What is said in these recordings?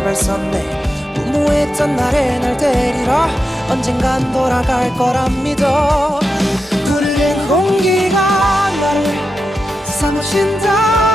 출발선 내 무모했던 날에 날 데리러 언젠간 돌아갈 거라 믿어. 푸르른 공기가 나를 사무친다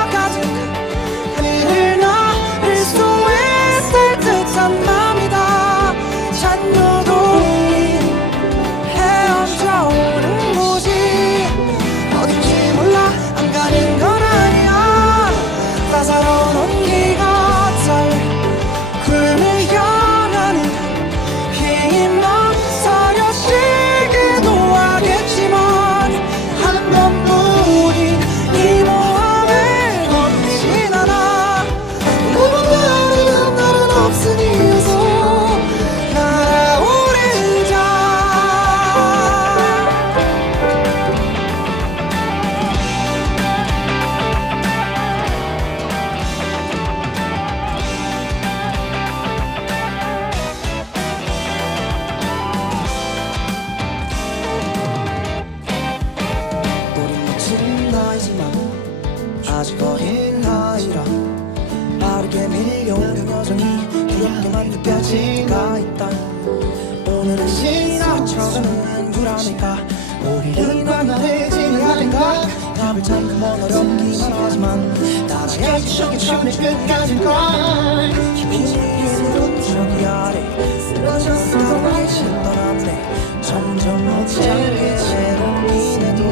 하는가 우리는 관단해지는 않은가? 답을 찾는 건 어렵기만 하지만 따라갈 추억의 춤의 끝까지 걸. 힘이 지기로 저기 아래 쓰러졌어. 당신 떠났네. 점점 못 찾게 채로 미내도.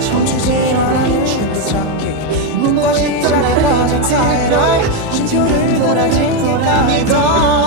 청춘지만 춤도 찾기. 무엇이 떠나가자 타이럴 심표를 돌아진 거라 믿어.